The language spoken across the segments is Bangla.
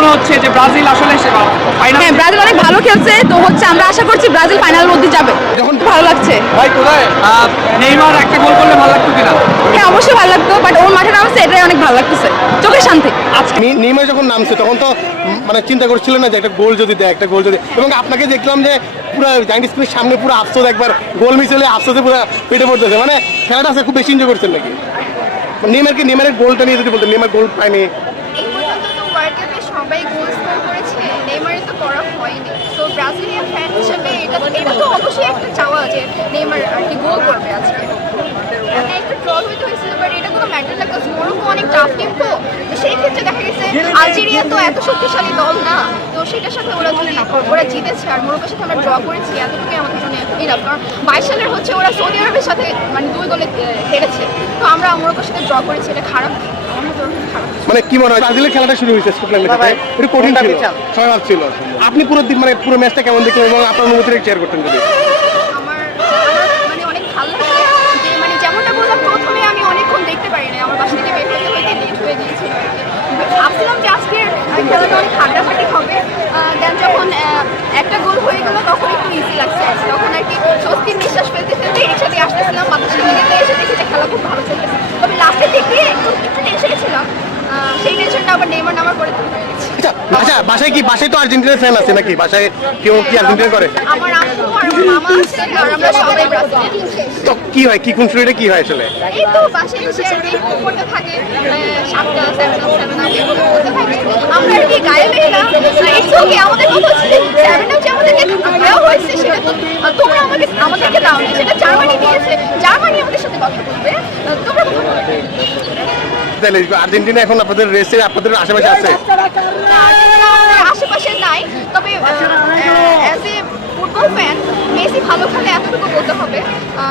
মনে হচ্ছে যে ব্রাজিল আসলে ফাইনাল? হ্যাঁ, ব্রাজিল অনেক ভালো খেলছে, তো হচ্ছে আমরা আশা করছি ব্রাজিল ফাইনালের মধ্যে যাবে। যখন ভালো লাগছে। ভাই কোথায় নেইমার একটা গোল করলে ভালো লাগতো কিনা? হ্যাঁ, অবশ্যই ভালো লাগতো, বাট ওর মাঠে নামছে এটাই অনেক ভালো লাগতেছে, চোখের শান্তি। আজকে নেইমার যখন নামছে তখন তো মানে চিন্তা করছিলেন না যে একটা গোল যদি দেয়, একটা গোল যদি, এবং আপনাকে দেখলাম যে পুরো জায়ান্ট স্ক্রিনের সামনে পুরো আফসোস, একবার গোল মিস হলে আফসোসে পুরো পেটে পড়তেছে, মানে খেলাটা আছে খুব বেশি এনজয় করছেন নাকি? নেইমারের গোলটা নিয়ে যদি বলতেন, নেইমার গোল পায়নি। এই পর্যন্ত তো ওয়ার্ল্ড কাপে সবাই গোল স্কোর করেছে, নেইমারের তো করা হয়নি। তো ব্রাজিলিয়ান ফ্যান হিসেবে এটা তো অবশ্যই একটা চাওয়া যে নেইমার আর কি গোল করবে আজকে। একটা ট্রল হইতে হয়েছিল, বাট এটা কোনো ম্যাটার না, বিকজ মোরক্কো অনেক টাফ টিম, তো সেই ক্ষেত্রে দেখা গেছে আলজেরিয়া তো এত শক্তিশালী দল না, তো সেটার সাথে ওরা জিতেছে, আর মোরক্কোর সাথে আমরা ড্র করেছি, এতটুকুই আমাদের জন্য ইনাফ। কারণ 22 সালের হচ্ছে ওরা সৌদি আরবের সাথে মানে 2 গোলে হেরেছে, তো আমরা মোরক্কোর সাথে ড্র করেছি, এটা খারাপ না, আমার তো খারাপ। মানে কি মনে হয় ব্রাজিলের খেলাটা শুরু হয়েছে স্কটল্যান্ডের সাথে, এটা কঠিন ছিল, ছয় ম্যাচ ছিল। আপনি পুরো দিন মানে পুরো ম্যাচটা কেমন দেখলেন এবং আপনার অনুভূতিটা শেয়ার করতেন যদি? আমার মানে অনেক ভালো লাগে যে মানে যেমনটা বললাম, প্রথমে আমি অনেকক্ষণ দেখতে পারি না, আমার বাসা থেকে বের হতে হতে লেট হয়ে গিয়েছিল আর কি। ভাবছিলাম যে আজকের খেলাটা অনেক হাড্ডাহাড্ডি হবে, দেন যখন একটা গোল হয়ে গেল তখন একটু ইজি লাগছে, তখন আর কি স্বস্তির নিঃশ্বাস ফেলতে ফেলতে রিক্সা দিয়ে আসতেছিলাম, বাতাসের দিকে এসে দেখি যে খেলা খুব ভালো চলতেছে। তবে লাস্টের দিকে একটু টেনশনে ছিলাম, সেই টেনশনটা আবার নেইমার নামার পরে দূর হয়ে গেছে। আচ্ছা, বাসায় তো আর্জেন্টিনার ফ্যান আছে নাকি? বাসায় কেউ কি আর্জেন্টিনা করে? আমার আম্মু আর আমার মামা আছে, আর আমরা সবাই ব্রাজিলিয়ান। তো কি হয়, কি কোন শুরুটা কি হয় আসলে? এই তো বাসায় এসে আর কি করতে থাকে, 7টা 7 এগুলো করতে থাকে, আমরা আর কি গায়ে মেয়ে না, ইটস ওকে। আমাদের কথা হচ্ছে 7 যে আমাদেরকে দেওয়া হয়েছে সেটা তো তোমরা আমাদেরকে দাও না, সেটা জার্মানি দিয়েছে, জার্মানি আমাদের সাথে কথা বলবে, তোমরা কথা বলবে। তাহলে আর্জেন্টিনা এখন আপনাদের রেসে আপনাদের আশেপাশে আছে? আশেপাশে নাই, তবে as a football fan Messi ভালো খেলে এতটুকু বলতে হবে,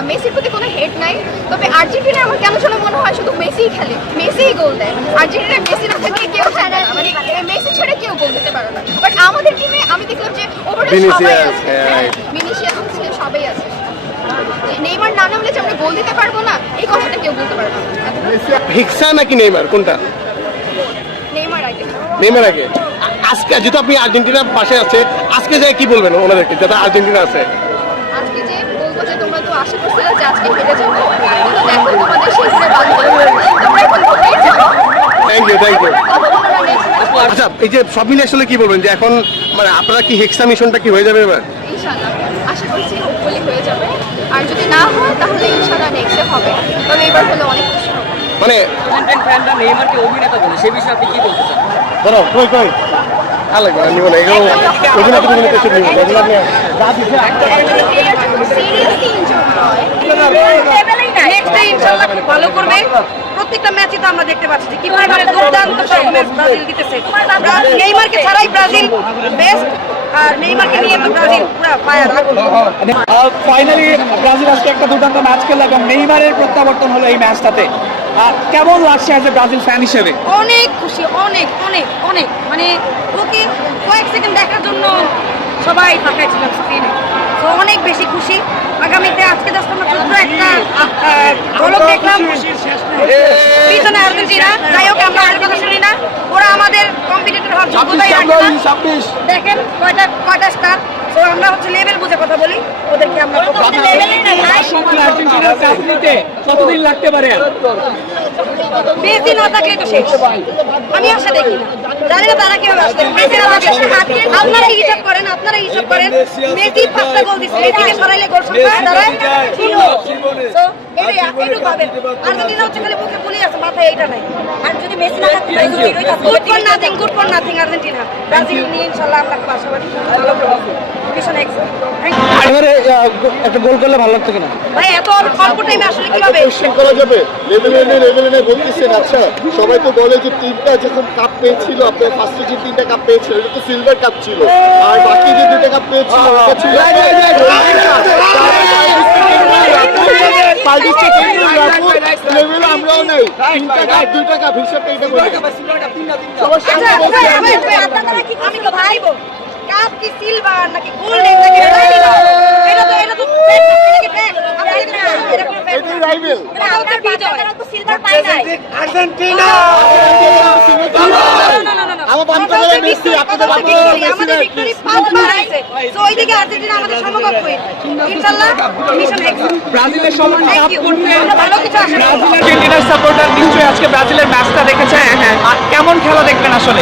মেসির প্রতি কোনো হেট নাই। তবে আর্জেন্টিনা আমার কেন যেন মনে হয় শুধু মেসিই খেলে, মেসিই গোল দেয়। আর্জেন্টিনার মেসি না থাকলে কেউ চায় না, মানে মেসি ছেড়ে কেউ গোল দিতে পারে না। বাট আমাদের টিমে আমি দেখলাম যে ওভারঅল সবাই আছে, ভিনিসিয়াস আছে, সবাই আছে। নেইমার না নামলে যে আমরা গোল দিতে পারবো না, এই কথাটা কেউ বলতে পারবে না। হিক্সা নাকি নেইমার, কোনটা? নেইমার আগে। নেইমার আগে। আজকে যেহেতু আপনি আর্জেন্টিনার পাশে আছে, আজকে যাই কি বলবেন ওনাদেরকে যারা আর্জেন্টিনা আছে? আজকে যে বলবো যে তোমরা তো আশা করছিলে যে আজকে হেরে যাবো, কিন্তু দেখো তোমাদের শেষে বাঁধবে, তোমরা এখন ঘুরেই যাও। Thank you. কথা বলো না next match। আচ্ছা, এই যে সব মিলে আসলে কি বলবেন যে এখন মানে আপনারা কি হেক্সা মিশনটা কি হয়ে যাবে এবার? ইনশাআল্লাহ আশা করছি হোপফুলি হয়ে যাবে, আর যদি না হয় তাহলে ইনশাআল্লাহ নেক্সটে হবে, তবে এবার হলে অনেক খুশি হবো। মানে আর্জেন্টাইন ফ্যানরা নেইমারকে অভিনেতা বলে, সে বিষয়ে আপনি কি বলতে চান? ধরো কই ভালো লাগবে না, নিব না এগুলো, ওই জন্য আপনি নিতে এসে নিব না, এগুলো আপনি যা দিচ্ছে একজন প্লেয়ার যখন সিরিয়াসলি ইনজুর্ড হয়, নেক্সটে ইনশাআল্লাহ খুব ভালো করবে। প্রত্যেকটা ম্যাচই তো আমরা দেখতে পাচ্ছি যে কি পরিমাণে দুর্দান্ত পারফরম্যান্স ব্রাজিল দিতেছে। নেইমারকে ছাড়াই ব্রাজিল বেস্ট, আর নেইমারকে নিয়ে তো ব্রাজিল পুরো ফায়ার। ফাইনালি ব্রাজিল আজকে একটা দুর্দান্ত ম্যাচ খেললো এবং নেইমারের প্রত্যাবর্তন হলো এই ম্যাচটাতে। কেমন লাগছে অ্যাজ এ ব্রাজিল ফ্যান হিসেবে? অনেক খুশি, অনেক অনেক অনেক, মানে ওকে কয়েক সেকেন্ড দেখার জন্য সবাই ফাঁকায় ছিলাম স্ক্রিনে, তো অনেক বেশি খুশি। আগামীতে আজকে জাস্ট আমরা ছোট্ট একটা ঝলক দেখলাম, পিছনে আর্জেন্টিনা, যাই হোক আমরা আর কথা শুনি না, ওরা আমাদের কম্পিটিটর হওয়ার যোগ্যতাই রাখে না। দেখেন কয়টা স্টার, তো আমরা হচ্ছে লেভেল বুঝে কথা বলি, ওদেরকে আমরা লেভেলেই না ভাই। আর্জেন্টিনার কাপ নিতে কতদিন লাগতে পারে? মেসি না থাকলে তো শেষ, আমি আশা দেখি না, জানি না তারা কিভাবে আসবে। মেসি না থাকলে আপনারাই হিসাব করেন, মেসি 5টা গোল দিচ্ছে, মেসিকে সরাইলে গোল সংখ্যা দাঁড়ায় 3। সো এটাই ভাবেন, আর্জেন্টিনা হচ্ছে খালি মুখে বলেই আছে, মাথায় এইটা নাই। আর যদি মেসি না থাকতো good for nothing Argentina. Brazil নিয়ে ইনশাআল্লাহ আমরা খুব আশাবাদী, ভালো করব। Mission excel. এবারে একটা গোল করলে ভালো লাগতো কিনা? ভাই এত অল্প টাইমে আসলে কিভাবে করা যাবে? লেভেলে বলতেছেন। আচ্ছা, সবাই তো বলে যে 3টা যখন কাপ পেয়েছিল, আপনার ফার্স্টে যে 3টা কাপ পেয়েছিল এটা তো সিলভার কাপ ছিল, আর বাকি যে 2টা কাপ পেয়েছিল ওটা ছিল লেভেলে। আমরাও নেই 3টা কাপ 2টা কাপ হিসাবটা এটা বলি। সবার সামনে বলছি আমি তো ভাইবো কাপ কি সিলভার নাকি গোল্ডেন নাকি এটা তো এটাকে ব্যাক এটা কোনো ব্যাক এটাই রাইভেল। তারা তো সিলভার পাই নাই। আর্জেন্টিনা আমার বান্ধবীরা মেসি কথা হচ্ছে victory, আমাদের victory 5 বার হয়েছে। So ওইদিকে আর্জেন্টিনা আমাদের সমকক্ষই। ইনশাআল্লাহ মিশন এক্সিট। ব্রাজিলের সমান Thank কাপ you. করতে আমরা ভালো কিছু আশা করি। আর্জেন্টিনার সাপোর্টার নিশ্চয়ই আজকে ব্রাজিলের ম্যাচটা দেখেছেন। আর কেমন খেলা দেখবেন আসলে?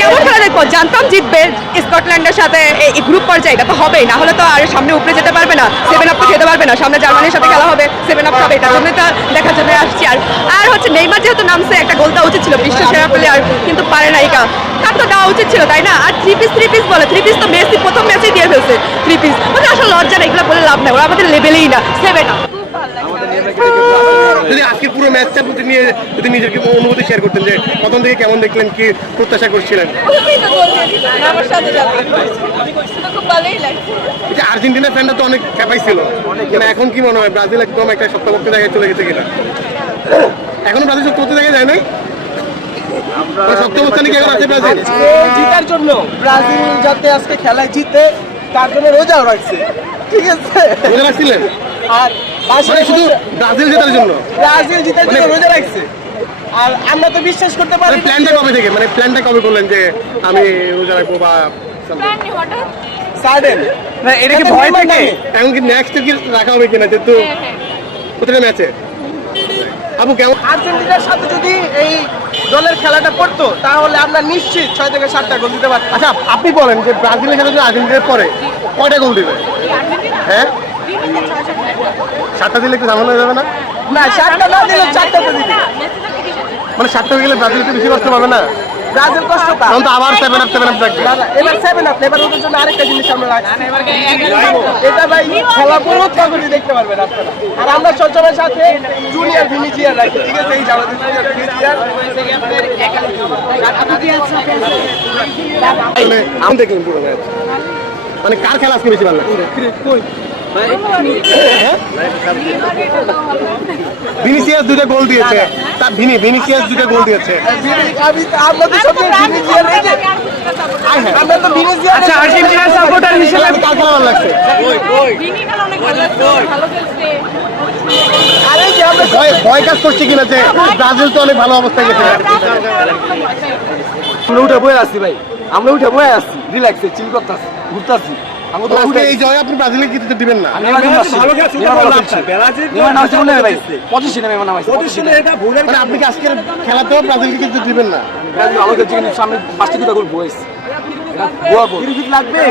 কেমন খেলা দেখবো, জানতাম জিতবে স্কটল্যান্ডের সাথে এই গ্রুপ পর্যায়ে, এটা তো হবেই, না হলে তো আর সামনে উপরে যেতে পারবে না, 7 আপ তো খেতে পারবে না, সামনে জার্মানির সাথে খেলা হবে, 7 আপ খাবে, তার জন্য তো দেখার জন্য আসছি। আর হচ্ছে নেইমার যেহেতু নামছে, একটা গোল দেওয়া উচিত ছিল, বিশ্ব সেরা প্লেয়ার, কিন্তু পারে না, একা তার তো দেওয়া উচিত ছিল, তাই না? আর থ্রি পিস বলে, থ্রি পিস তো মেসি প্রথম ম্যাচেই দিয়ে ফেলছে, থ্রি পিস মানে আসলে লজ্জা না, এগুলো বলে লাভ নাই, ওরা আমাদের লেভেলেই না, 7 আপ। যদি আজকে পুরো ম্যাচটা প্রতি নিয়ে যদি নিজের অনুভূতি শেয়ার করতেন, যে প্রথম থেকে কেমন দেখলেন, কি প্রত্যাশা করছিলেন? যে আর্জেন্টিনা ফ্যানটা তো অনেক খেপাই ছিল, মানে এখন কি মনে হয় ব্রাজিল একদম একটা শক্তপক্ষ জায়গায় চলে গেছে কিনা? এখনো ব্রাজিল শক্তপক্ষ জায়গায় যায় নাই, শক্ত অবস্থানে কি এখন আছে ব্রাজিল? জিতার জন্য ব্রাজিল যাতে আজকে খেলায় জিতে তার জন্য রোজাও রাখছে, ঠিক আছে? বুঝে রাখছিলেন? আর মানে শুধু ব্রাজিল জেতার জন্য ব্রাজিল জিতার জন্য রোজা রাখছে, আর আমরা তো বিশ্বাস করতে পারি না। প্ল্যানটা কবে থেকে, মানে প্ল্যানটা কবে করলেন যে আমি রোজা রাখবো বা সাডেন না এটা কি ভয় থাকে? এখন কি নেক্সট কি রাখা হবে কিনা, যেহেতু প্রতিটা ম্যাচে? আপু কেমন? আর্জেন্টিনার সাথে যদি এই দলের খেলাটা করতো তাহলে আমরা নিশ্চিত 6 থেকে 7টা গোল দিতে পারতাম। আচ্ছা আপনি বলেন যে ব্রাজিলের সাথে যদি আর্জেন্টিনার পরে কয়টা গোল দিবে? হ্যাঁ 7টা দিলে একটু ঝামেলা হয়ে যাবে না? না 7টা না দিলে 4টা তো দিবে। মানে 7টা গেলে ব্রাজিল একটু বেশি কষ্ট পাবে না? ব্রাজিল কষ্ট পায়। তখন তো আবার 7 আপ থাকবে। না, এবার 7 আপ, এবার ওদের জন্য আরেকটা জিনিস আমরা রাখছি। এটা ভাই খেলা পুরো তখনই দেখতে পারবেন আপনারা। আর আমরা সবসময় সাথে জুনিয়র ভিনিসিয়াস রাখি, ঠিক আছে? এই যে আমাদের জুনিয়র ভিনিসিয়াস আমি দেখলাম পুরো ম্যাচ, মানে কার খেলা আজকে বেশি ভালো লাগছে? ভিনিসিয়াস 2টা গোল দিয়েছে, তার ভিনিসিয়াস 2টা গোল দিয়েছে। আমরা তো সব ভিনিসিয়াস, আমরা তো ভিনিসিয়াস। আচ্ছা আর্জেন্টিনার সাপোর্টার হিসেবে কার খেলা ভালো লাগছে? আরে যে আমরা ভয় কাজ করছে কিনা যে ব্রাজিল তো অনেক ভালো অবস্থায় গেছে? আমরা উঠে বয়ে আসছি ভাই, আমরা উঠে বয়ে আসছি, রিল্যাক্সে চিল করতেছি, ঘুরতেছি। আজকে এই জয় আপনি ব্রাজিলে জিততে দিবেন না? মানে আপনি কি আজকের খেলাতেও ব্রাজিলকে জিততে দিবেন না? সামনে 5টা 2টা গোল বয়েছে লাগবে।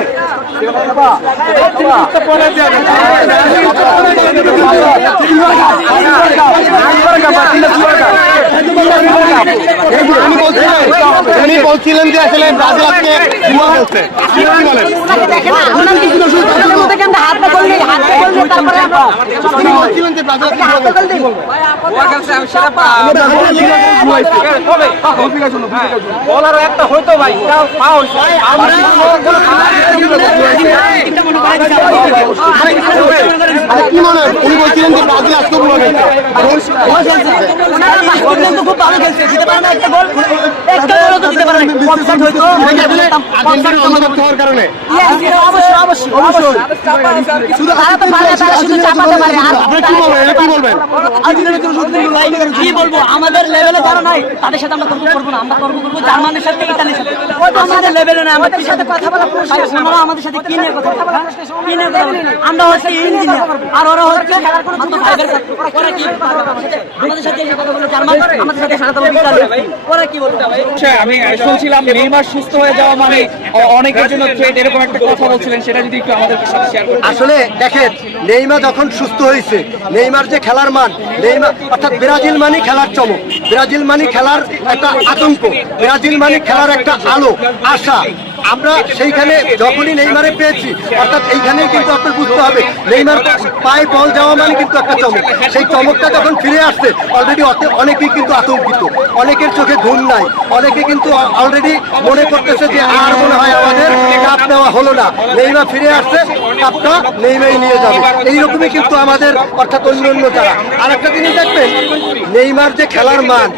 উনি বলছিলেন যে আসলে ব্রাজিল আজকে জুয়া বলছে, আপনি কি বলেন? উনি বলছিলেন যে ব্রাজিল আজকে জুয়া বলার একটা হইতো ভাই কি মনে হয়? উনি বলছিলেন যে ব্রাজিল আজকে জুয়া খেলছে। আর্জেন্টিনা অন্তর্ভুক্ত হওয়ার কারণে আপনি কি বলবেন? এটা কি বলবেন? কি বলবো, আমাদের লেভেলে যারা নাই তাদের সাথে আমরা তর্ক করবো না, আমরা তর্ক করবো জার্মানির সাথে, ইতালির সাথে। আমাদের লেভেলে না, আমাদের সাথে কথা বলা, ওরা আমাদের সাথে কি নিয়ে কথা বলে, কি নিয়ে কথা বলে? আমরা হচ্ছে ইঞ্জিনিয়ার আর ওরা হচ্ছে মাত্র ফাইভের ছাত্র। ওরা কি আমাদের সাথে এসে কথা বলে জার্মান, আমাদের সাথে সাথে বলে ইতালি, ওরা কি বলবে? আমি শুনছিলাম নেইমার সুস্থ হয়ে যাওয়া মানে অনেকের জন্য থ্রেট, এরকম একটা কথা বলছিলেন, সেটা যদি একটু আমাদের সাথে শেয়ার করতেন। আসলে দেখেন, নেইমার যখন সুস্থ হয়েছে, নেইমার যে খেলার মান, নেইমার অর্থাৎ ব্রাজিল মানে খেলার চমক, ব্রাজিল মানে খেলার একটা আতঙ্ক, ব্রাজিল মানে খেলার একটা আলো, আশা। আমরা সেইখানে যখনই নেইমারে পেয়েছি, অর্থাৎ এইখানেই কিন্তু আপনার বুঝতে হবে নেইমার পায়ে বল যাওয়া মানে কিন্তু একটা চমক। সেই চমকটা যখন ফিরে আসছে, অলরেডি অনেকেই কিন্তু আতঙ্কিত, অনেকের চোখে ঘুম নাই, অনেকে কিন্তু অলরেডি মনে করতেছে যে আর মনে হয় আমাদের কাপ নেওয়া হলো না। নেইমার ফিরে আসছে, কাপটা নেইমাই নিয়ে যাবে। এইরকমই কিন্তু আমাদের অর্থাৎ অন্য যারা। আর একটা জিনিস দেখবেন, নেইমার যে খেলার মান,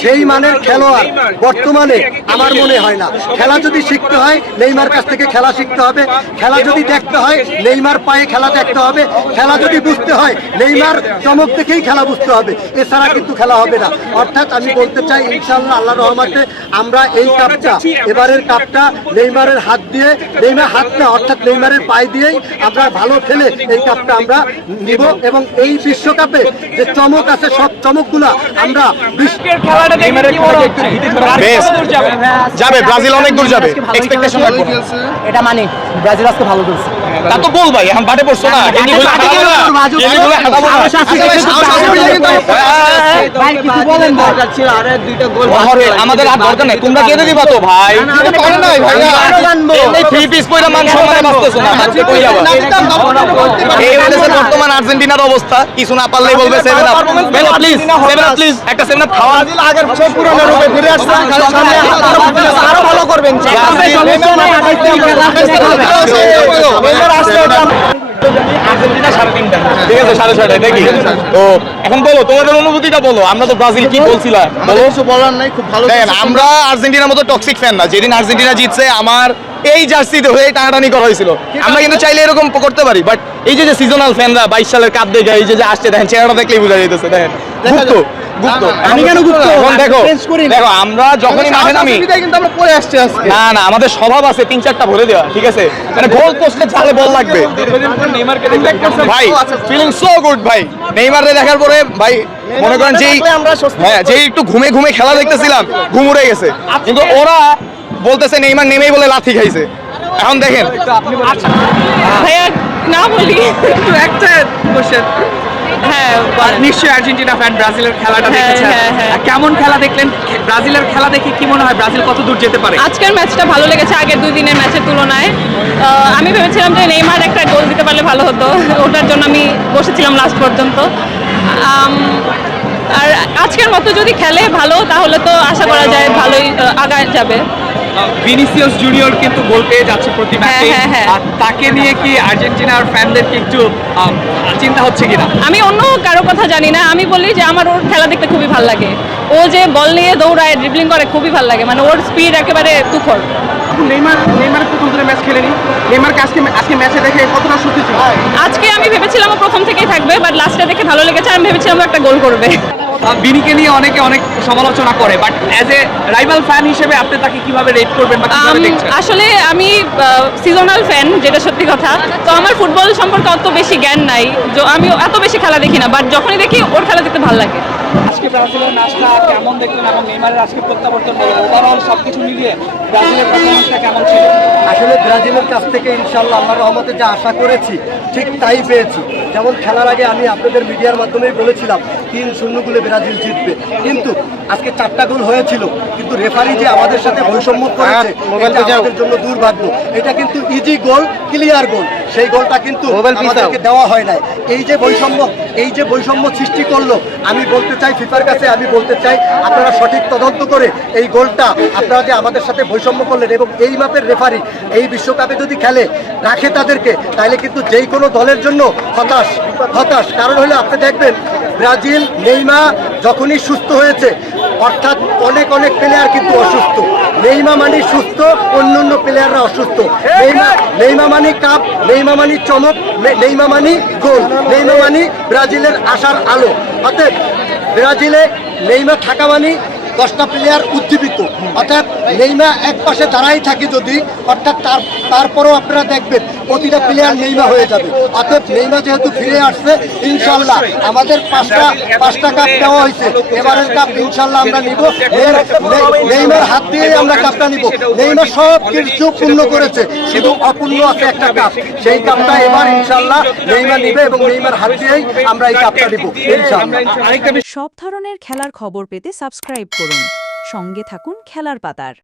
সেই মানের খেলোয়াড় বর্তমানে আমার মনে হয় না। খেলা যদি শিখতে হয় নেইমার কাছ থেকে খেলা শিখতে হবে, খেলা যদি দেখতে হয় নেইমার পায়ে খেলা দেখতে হবে, খেলা যদি বুঝতে হয় নেইমার চমক দেখেই খেলা বুঝতে হবে, এছাড়া কিন্তু খেলা হবে না। অর্থাৎ আমি বলতে চাই ইনশাআল্লাহ আল্লাহ রহমতে আমরা এই কাপটা, এবারের কাপটা নেইমারের হাত দিয়ে, নেইমার হাত না অর্থাৎ নেইমারের পায়ে দিয়েই আমরা ভালো খেলে এই কাপটা আমরা নিব এবং এই বিশ্বকাপে যে চমক আছে সব চমকগুলা আমরা বিশ্বের খেলাটা যাবে ব্রাজিল অনেক দূর যাবে, এক্সপেকটেশন রাখবো। এটা মানে ব্রাজিল আজকে ভালো করছে। তা তো বল ভাই, এখন বাটে পড়ছো না, ভাই কিছু বলেন ভাই। আমাদের আর দরকার নেই, তোমরা কেঁদে দিবা তো ভাই, থ্রি পিস পয়লা মান সম্মানে বাঁচতেছো না, কই যাবা? এই হচ্ছে বর্তমান আর্জেন্টিনার অবস্থা, কিছু না পারলেই বলবে 7 আপ। প্লিজ 7 আপ, প্লিজ একটা 7 আপ খাওয়া। আগের বছর পুরনো রূপে ফিরে আসছে, সামনে আরো ভালো করবেন। আর্জেন্টিনা 3.5টা, ঠিক আছে 6:30 দেখি তো। এখন বলো তোমাদের অনুভূতিটা বলো, আমরা তো ব্রাজিল কি বলছিলাম বলো। কিছু বলার নাই, খুব ভালো। দেখেন আমরা আর্জেন্টিনার মতো টক্সিক ফ্যান না। যেদিন আর্জেন্টিনা জিতছে আমার এই জার্সিতে হয়ে টানাটানি করা হয়েছিল। আমরা কিন্তু চাইলে এরকম করতে পারি, বাট এই যে সিজনাল ফ্যানরা 22 সালের কাপ দেখে এই যে আসছে, দেখেন চেহারা দেখলেই বোঝা যাইতেছে। দেখেন গুপ্ত গুপ্ত, আমি কেন গুপ্ত? এখন দেখো চেঞ্জ করি না। দেখো আমরা যখনই মাঠে নামি কিন্তু আমরা পরে আসছে আজকে। না না আমাদের স্বভাব আছে 3-4টা ভরে দেওয়া, ঠিক আছে? মানে গোল পোস্টে চালে বল লাগবে ভাই, ফিলিং সো গুড ভাই। নেইমারকে দেখার পরে ভাই মনে করেন যেই যেই একটু ঘুমে ঘুমে খেলা দেখতেছিলাম ঘুম উড়ে গেছে, কিন্তু ওরা বলতেছে নেইমার নেমেই বলে লাথি খাইছে। এখন দেখেন ভাইয়া না বলি একটা কোশ্চেন। হ্যাঁ নিশ্চয়ই আর্জেন্টিনা ফ্যান, ব্রাজিলের খেলাটা দেখেছেন। কেমন খেলা দেখলেন? ব্রাজিলের খেলা দেখে কি মনে হয় ব্রাজিল কত দূর যেতে পারে? আজকের ম্যাচটা ভালো লেগেছে আগের 2 দিনের ম্যাচের তুলনায়। আমি ভেবেছিলাম যে নেইমার একটা গোল দিতে পারলে ভালো হতো, ওটার জন্য আমি বসেছিলাম লাস্ট পর্যন্ত। আর আজকের মতো যদি খেলে ভালো, তাহলে তো আশা করা যায় ভালোই আগায় যাবে। ভিনিসিয়াস জুনিয়র কিন্তু গোল পেয়ে যাচ্ছে প্রতি ম্যাচে, হ্যাঁ, হ্যাঁ। আর তাকে নিয়ে কি আর্জেন্টিনার ফ্যানদেরকে একটু চিন্তা হচ্ছে কিনা? আমি অন্য কারো কথা জানি না, আমি বলি যে আমার ওর খেলা দেখতে খুবই ভালো লাগে। ও যে বল নিয়ে দৌড়ায়, ড্রিবলিং করে, খুবই ভালো লাগে। মানে ওর স্পিড একেবারে তুখর। নেইমার প্রথম দিনে ম্যাচ খেলেনি, নেইমারকে আজকে ম্যাচে দেখে কতটা সত্যি ছিল? আজকে আমি ভেবেছিলাম ও প্রথম থেকেই থাকবে, বাট লাস্টে দেখে ভালো লেগেছে। আমি ভেবেছিলাম ও একটা গোল করবে। বিনিকে নিয়ে অনেকে অনেক সমালোচনা করে, but as a rival fan হিসেবে আপনি তাকে কিভাবে রেট করবেন বা কিভাবে দেখছেন? আসলে আমি সিজনাল ফ্যান, যেটা সত্যি কথা। তো আমার ফুটবল সম্পর্কে অত বেশি জ্ঞান নাই, আমি এত বেশি খেলা দেখি না, বাট যখনই দেখি ওর খেলা দেখতে ভালো লাগে। আজকে ব্রাজিলের ম্যাচটা কেমন দেখলেন এবং নেইমারের আজকে প্রত্যাবর্তন হলো, ওভারঅল সবকিছু মিলিয়ে ব্রাজিলের পারফরম্যান্সটা কেমন ছিল? আসলে ব্রাজিলের কাছ থেকে ইনশাআল্লাহ আল্লাহর রহমতে যা আশা করেছি ঠিক তাই পেয়েছি। যেমন খেলার আগে আমি আপনাদের মিডিয়ার মাধ্যমেই বলেছিলাম 3-0 গোলে ব্রাজিল জিতবে, কিন্তু আজকে 4টা গোল হয়েছিল, কিন্তু রেফারি যে আমাদের সাথে বৈষম্য করেছে এটা আমাদের জন্য দুর্ভাগ্য। এটা কিন্তু ইজি গোল, ক্লিয়ার গোল, সেই গোলটা কিন্তু আমাদেরকে দেওয়া হয় নাই। এই যে বৈষম্য সৃষ্টি করলো, আমি বলতে চাই ফিফার কাছে, আমি বলতে চাই আপনারা সঠিক তদন্ত করে এই গোলটা আপনারা যে আমাদের সাথে বৈষম্য করলেন, এবং এই মাপের রেফারি এই বিশ্বকাপে যদি খেলে রাখে তাদেরকে, তাহলে কিন্তু যেই কোনো দলের জন্য হতাশ। কারণ হলো আপনি দেখবেন ব্রাজিল নেইমার যখনই সুস্থ হয়েছে, অর্থাৎ অনেক প্লেয়ার কিন্তু অসুস্থ। নেইমার মানে সুস্থ, অন্য প্লেয়াররা অসুস্থ। নেইমার মানে কাপ, নেইমার মানে চমক, নেইমার মানে গোল, নেইমার মানে ব্রাজিলের আশার আলো। অর্থাৎ ব্রাজিলে নেইমার থাকা মানে 10টা প্লেয়ার উজ্জীবিত। অর্থাৎ নেইমার এক পাশে দাঁড়াই থাকে যদি, অর্থাৎ তারপরও আপনারা দেখবেন প্রতিটা প্লেয়ার নেইমার হয়ে যাবে। অর্থাৎ নেইমার যেহেতু ফিরে আসছে, ইনশাল্লাহ আমাদের পাঁচটা কাপ দেওয়া হয়েছে, এবারের কাপ ইনশাল্লাহ আমরা নিব। নেইমার হাত দিয়ে আমরা কাপটা নিব। নেইমার সব কিছু পূর্ণ করেছে, শুধু অপূর্ণ আছে একটা কাপ, সেই কাপটা এবার ইনশাল্লাহ নেইমার নিবে এবং নেইমার হাত দিয়েই আমরা এই কাপটা নিব ইনশাল্লাহ। সব ধরনের খেলার খবর পেতে সাবস্ক্রাইব করুন। সঙ্গে থাকুন খেলার পাতার।